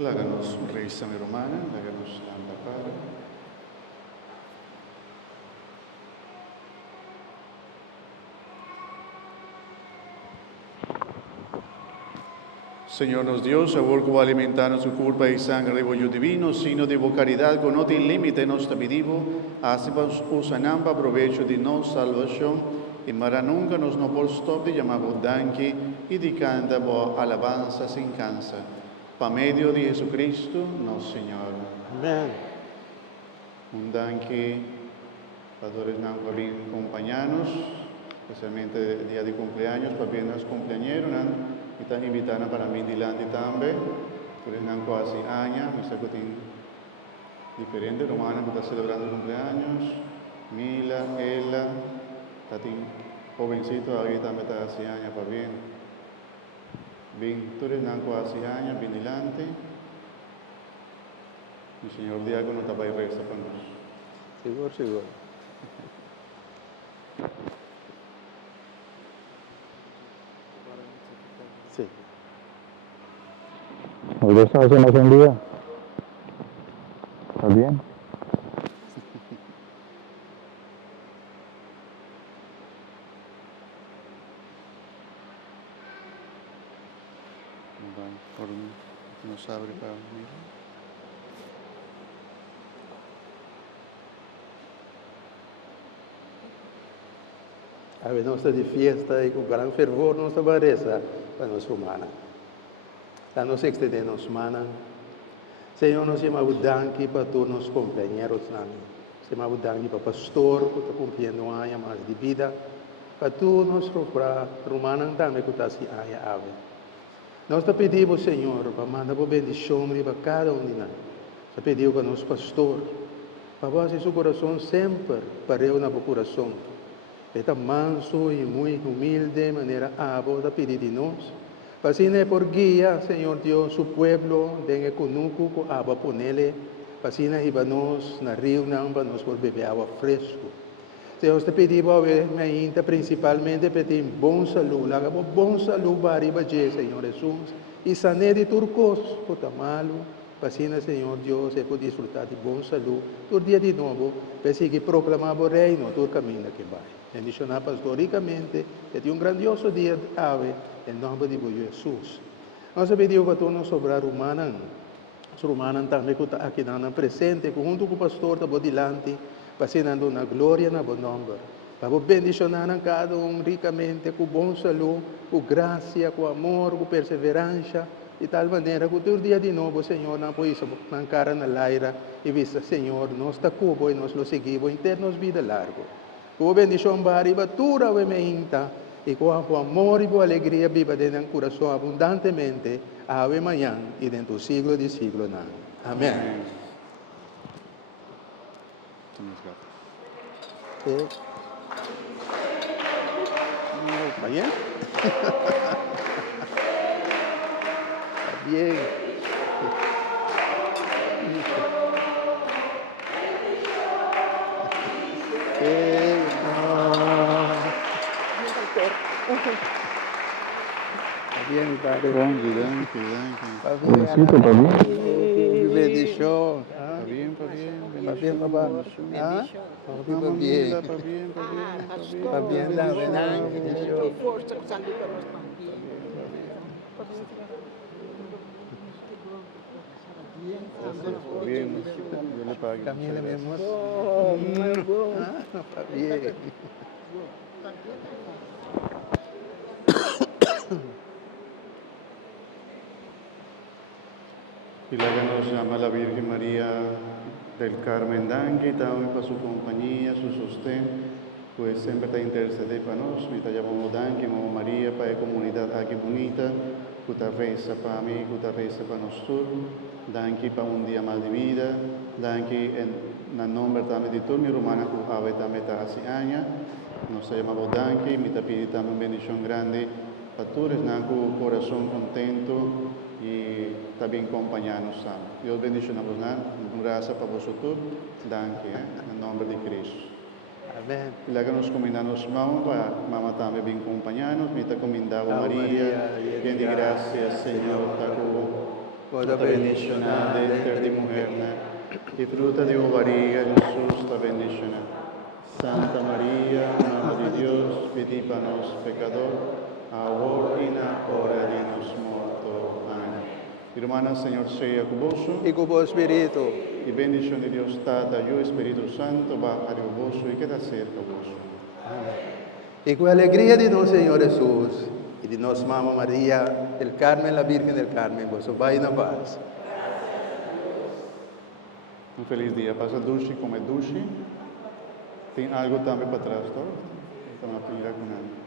Láganos revista romana, láganos Santa Padre. Señor nos Dios, favor como alimentarnos su culpa y sangre de bollo divino, sino de caridad con no límite nos pedivo, hacemos usanamba provecho de nos salvación, y mara nunca nos no por stop de llamamos danqui y de canta bo alabanza sin cansa. Pa medio de Jesucristo, nos Señor. Amén. Un danqui, padres nan acompañanos, especialmente el día de cumpleaños, para bien los cumpleañeros, y están invitando para mí delante también. Ustedes han casi años, me sé que tienen diferente, romana que está celebrando cumpleaños, Mila, Ella, está jovencito, ahí también está hace años para bien. Bien, ustedes han casi años, bien delante. El señor diácono está para ir reza para nosotros. Seguro, seguro. Sí. ¿Hoy estás haciendo un día? ¿Estás bien? Nos abre para mí. A ver, nós de fiesta e com grande fervor nós reza para nós romana. Lá nós extendemos semana. Senhor, nós chamamos danke para todos os companheiros, chamamos danke para o pastor que está cumprindo um ano mais de vida, para todos os romanos também que está se ave. Nós te pedimos, Senhor, para mandar uma bendição para cada um de nós. Te pedimos para nosso pastor, para você seu coração sempre para eu na coração. Está manso e muito humilde, de maneira abo da pedir de nós. Para por guia, Senhor Deus, o pueblo, dengue conuco, com água ponele, para ir nós na rio, para nós por beber água fresco. Senhor, te pedimos, principalmente, pedir bom saúde, laga bom saúde para ir, Senhor Jesus, e sané de turcos, puta malo, para Senhor Deus, e poder desfrutar de bom saúde, todo dia de novo, para seguir proclamar o reino, todo caminho que vai. Bendicionar pastoricamente, que tem grandioso dia de ave, em nome de Jesus. Nós pedimos para todos sobrar humanos, os humanos também que estão aqui na presente, junto com o pastor, está dilante, passinando na glória, na bom nome. Para bendicionar a cada ricamente, com bom saúde, com graça, com amor, com perseverança, de tal maneira que todo dia de novo, Senhor, não pode mancar na laira e vista, Senhor, nós está cubo e nós lo seguimos, internos vida largo. Com bendição para toda a meinta, e com amor e com alegria viva dentro do coração abundantemente, ave manhã e dentro do siglo de siglo. Amém. ¿Está bien? Está bien. Está bien, padre. Está Jovencito, ¿está bien? Bendición. Está bien, papá. Está bien. Está bien, la verdad. Bien, yo le pago. Camila, mi amor. Está bien. Y la que nos llama la Virgen María del Carmen Danqui, también para su compañía, su sostén, pues siempre está interceder para nosotros. Me llamamos Danqui, Mamá María, para la comunidad aquí bonita, que está reza para mí, que está reza para nosotros. Danqui para un día más de vida, Danqui en el nombre también de toda mi romana, que ave también está hace años. Nos llamamos Danqui, me está pidiendo también bendición grande para todos, con corazón contento y también acompañarnos. Dios bendicionamos, gracias para vosotros. Danke, en nombre de Cristo. Amén. Y la que nos comendamos, mamá también bien acompañarnos. Me está comendado María, bien de gracias, Señor, tacubo. toda bendicionada inter de mujerna, y fruta de tu barriga, Jesús, te bendicionada. Santa María, Madre de Dios, pidi para nos pecador, ahora y en la hora de nuestra muerte. Amén. Hermana, Señor sea con vos, y con tu espíritu. y bendición de Dios Tata, yo Espíritu Santo, baja de vos y queda cerca de vos. Y con alegría de nuestro Señor Jesús y de nuestra Mamá María, del Carmen, la Virgen del Carmen, vos vais en paz. Un feliz día. Pasa dulce, come dulce. Tem algo también para atrás, ¿no? Estamos a pedir con algo.